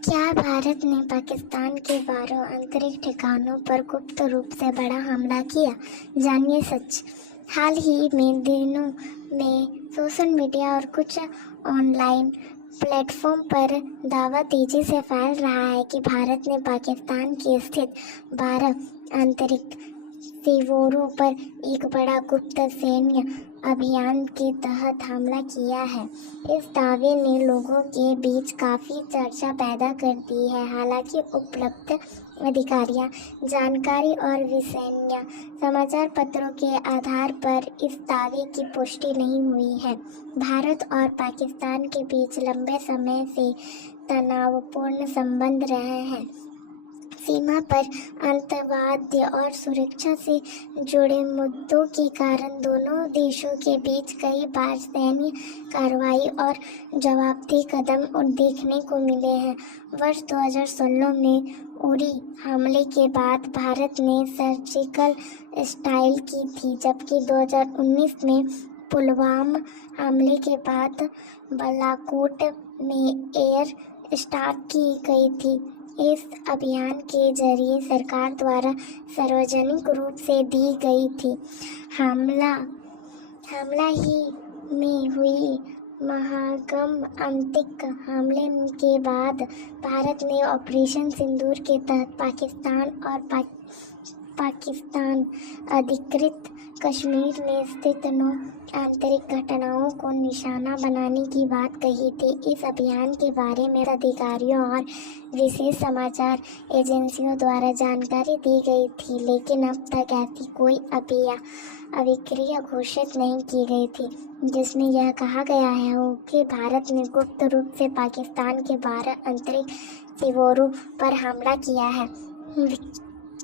क्या भारत ने पाकिस्तान के 12 आंतरिक ठिकानों पर गुप्त रूप से बड़ा हमला किया? जानिए सच। हाल ही में दिनों में सोशल मीडिया और कुछ ऑनलाइन प्लेटफॉर्म पर दावा तेजी से फैल रहा है कि भारत ने पाकिस्तान की स्थित 12 आंतरिक सीवरों पर एक बड़ा गुप्त सैन्य अभियान के तहत हमला किया है। इस दावे ने लोगों के बीच काफ़ी चर्चा पैदा कर दी है। हालांकि उपलब्ध अधिकारियों, जानकारी और विश्वसनीय समाचार पत्रों के आधार पर इस दावे की पुष्टि नहीं हुई है। भारत और पाकिस्तान के बीच लंबे समय से तनावपूर्ण संबंध रहे हैं। सीमा पर आतंकवाद और सुरक्षा से जुड़े मुद्दों के कारण दोनों देशों के बीच कई बार सैन्य कार्रवाई और जवाबदेही कदम देखने को मिले हैं। वर्ष 2016 में उरी हमले के बाद भारत ने सर्जिकल स्ट्राइक की थी, जबकि 2019 में पुलवामा हमले के बाद बालाकोट में एयर स्ट्राइक की गई थी। इस अभियान के जरिए सरकार द्वारा सार्वजनिक रूप से दी गई थी। हमला ही में हुई महागम आंतरिक हमले के बाद भारत ने ऑपरेशन सिंदूर के तहत पाकिस्तान अधिकृत कश्मीर में स्थित 9 आंतरिक घटनाओं को निशाना बनाने की बात कही थी। इस अभियान के बारे में अधिकारियों और विशेष समाचार एजेंसियों द्वारा जानकारी दी गई थी, लेकिन अब तक ऐसी कोई अभिक्रिया घोषित नहीं की गई थी जिसमें यह कहा गया है कि भारत ने गुप्त रूप से पाकिस्तान के 12 आंतरिक सीवरों पर हमला किया है।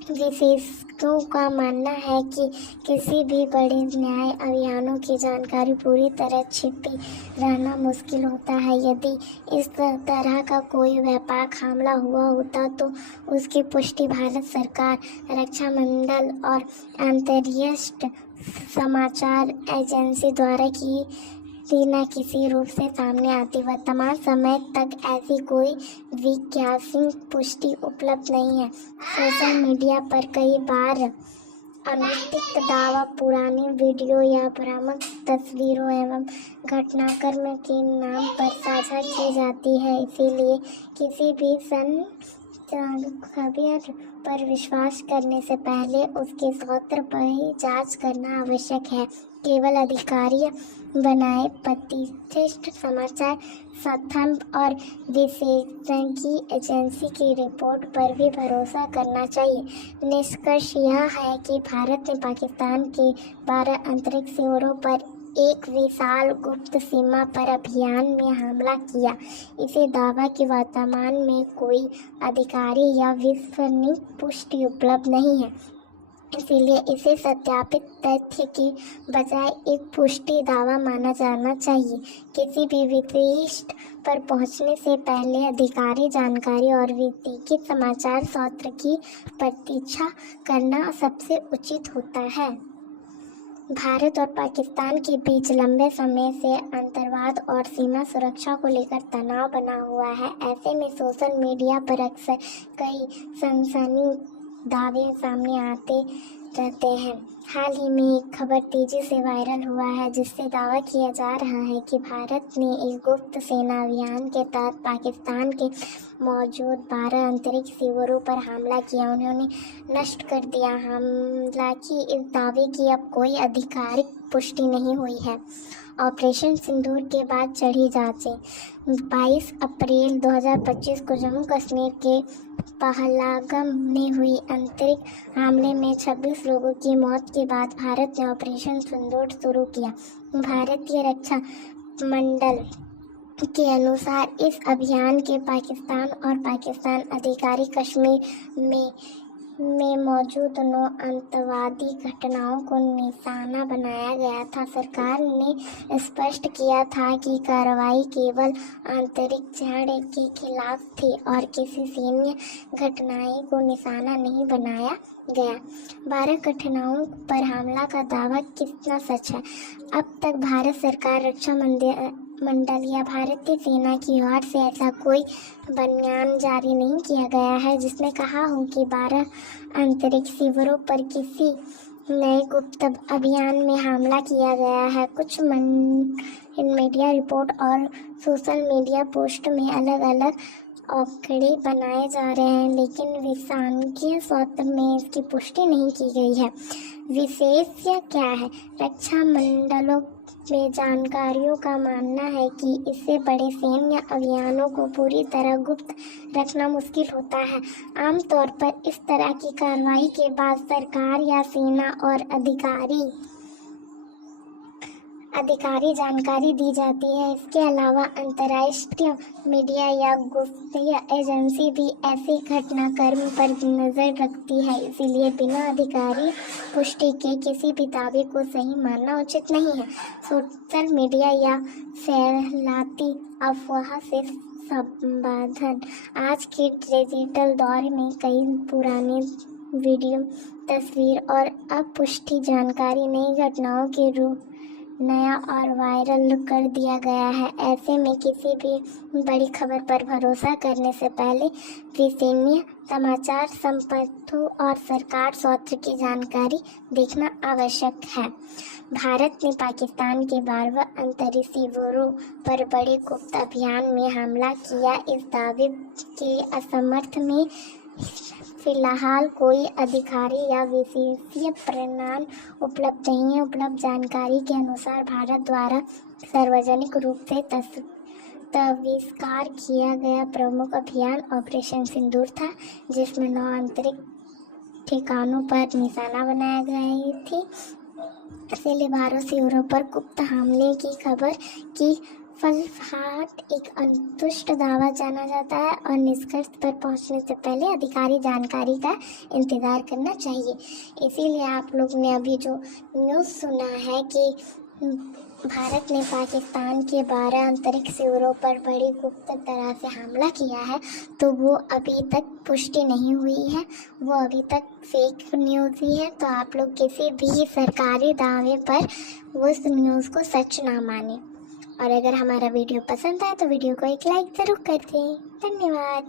विशेषज्ञों का मानना है कि किसी भी बड़े न्याय अभियानों की जानकारी पूरी तरह छिपी रहना मुश्किल होता है। यदि इस तरह का कोई व्यापक हमला हुआ होता तो उसकी पुष्टि भारत सरकार, रक्षा मंडल और अंतर्राष्ट्रीय समाचार एजेंसी द्वारा न किसी रूप से सामने आती। वर्तमान समय तक ऐसी कोई वैज्ञानिक पुष्टि उपलब्ध नहीं है। सोशल मीडिया पर कई बार अनुचित दावा, पुराने वीडियो या भ्रामक तस्वीरों एवं घटनाक्रम के नाम पर साझा की जाती है। इसीलिए किसी भी खबर पर विश्वास करने से पहले उसके स्रोत पर ही जांच करना आवश्यक है। केवल अधिकारी बनाए प्रतिष्ठित समाचार संस्था और विशेषज्ञ एजेंसी की रिपोर्ट पर भी भरोसा करना चाहिए। निष्कर्ष यह है कि भारत ने पाकिस्तान के 12 आंतरिक सीवरों पर एक विशाल गुप्त सीमा पर अभियान में हमला किया। इसे दावा की वर्तमान में कोई अधिकारी या विश्वसनीय पुष्टि उपलब्ध नहीं है, इसलिए इसे सत्यापित तथ्य की बजाय एक पुष्टि दावा माना जाना चाहिए। किसी भी विशिष्ट पर पहुंचने से पहले अधिकारी जानकारी और विशेषज्ञ समाचार स्रोत की प्रतीक्षा करना सबसे उचित होता है। भारत और पाकिस्तान के बीच लंबे समय से आतंकवाद और सीमा सुरक्षा को लेकर तनाव बना हुआ है। ऐसे में सोशल मीडिया पर अक्सर कई सनसनी दावे सामने आते रहते हैं। हाल ही में एक खबर तेजी से वायरल हुआ है जिससे दावा किया जा रहा है कि भारत ने एक गुप्त सेना अभियान के तहत पाकिस्तान के मौजूद 12 आंतरिक सीवरों पर हमला किया, उन्होंने नष्ट कर दिया। हालांकि इस दावे की अब कोई आधिकारिक पुष्टि नहीं हुई है। ऑपरेशन सिंदूर के बाद चढ़ी जांचें। 22 अप्रैल 2025 को जम्मू कश्मीर के पहलगाम में हुई आंतरिक हमले में 26 लोगों की मौत के बाद भारत ने ऑपरेशन सिंदूर शुरू किया। भारतीय रक्षा मंडल के अनुसार इस अभियान के पाकिस्तान अधिकारी कश्मीर में मौजूद 9 आतंकवादी घटनाओं को निशाना बनाया गया था। सरकार ने स्पष्ट किया था कि कार्रवाई केवल आंतरिक झगड़े के खिलाफ थी और किसी सैन्य घटनाएं को निशाना नहीं बनाया गया। 12 घटनाओं पर हमला का दावा कितना सच है? अब तक भारत सरकार, रक्षा मंडल या भारतीय सेना की ओर से ऐसा कोई बयान जारी नहीं किया गया है जिसमें कहा हो कि 12 अंतरिक्ष शिविरों पर किसी नए गुप्त अभियान में हमला किया गया है। कुछ मीडिया रिपोर्ट और सोशल मीडिया पोस्ट में अलग अलग आंकड़े बनाए जा रहे हैं, लेकिन विशेषज्ञ सूत्र में इसकी पुष्टि नहीं की गई है। विशेषज्ञ क्या है? रक्षा मंडलों में जानकारियों का मानना है कि इससे बड़े सैन्य अभियानों को पूरी तरह गुप्त रखना मुश्किल होता है। आमतौर पर इस तरह की कार्रवाई के बाद सरकार या सेना और अधिकारी जानकारी दी जाती है। इसके अलावा अंतर्राष्ट्रीय मीडिया या गुप्तचर एजेंसी भी ऐसे घटनाक्रम पर नज़र रखती है, इसीलिए बिना अधिकारी पुष्टि के किसी भी दावे को सही मानना उचित नहीं है। सोशल मीडिया या फैलाती अफवाह से संबंधन। आज के डिजिटल दौर में कई पुराने वीडियो, तस्वीर और अपुष्टि जानकारी नई घटनाओं के रूप नया और वायरल कर दिया गया है। ऐसे में किसी भी बड़ी खबर पर भरोसा करने से पहले विश्वसनीय समाचार संपत्तियों और सरकार सूत्र की जानकारी देखना आवश्यक है। भारत ने पाकिस्तान के 12 अंतरिक्ष शिविरों पर बड़े गुप्त अभियान में हमला किया। इस दावे के असमर्थ में फिलहाल कोई अधिकारी या विशेषज्ञ प्रमाण उपलब्ध नहीं है। उपलब्ध जानकारी के अनुसार भारत द्वारा सार्वजनिक रूप से तस्वीर किया गया प्रमुख अभियान ऑपरेशन सिंदूर था, जिसमें 9 अंतरिक्ष ठिकानों पर निशाना बनाया गई थी। इसलिए भारत शिविरों पर गुप्त हमले की खबर की फलफाट एक अंतुष्ट दावा जाना जाता है और निष्कर्ष पर पहुंचने से पहले अधिकारी जानकारी का इंतजार करना चाहिए। इसीलिए आप लोग ने अभी जो न्यूज़ सुना है कि भारत ने पाकिस्तान के 12 अंतरिक्ष शिविरों पर बड़ी गुप्त तरह से हमला किया है, तो वो अभी तक पुष्टि नहीं हुई है, वो अभी तक फेक न्यूज़ ही है। तो आप लोग किसी भी सरकारी दावे पर उस न्यूज़ को सच ना माने। और अगर हमारा वीडियो पसंद आए तो वीडियो को एक लाइक ज़रूर कर दें। धन्यवाद।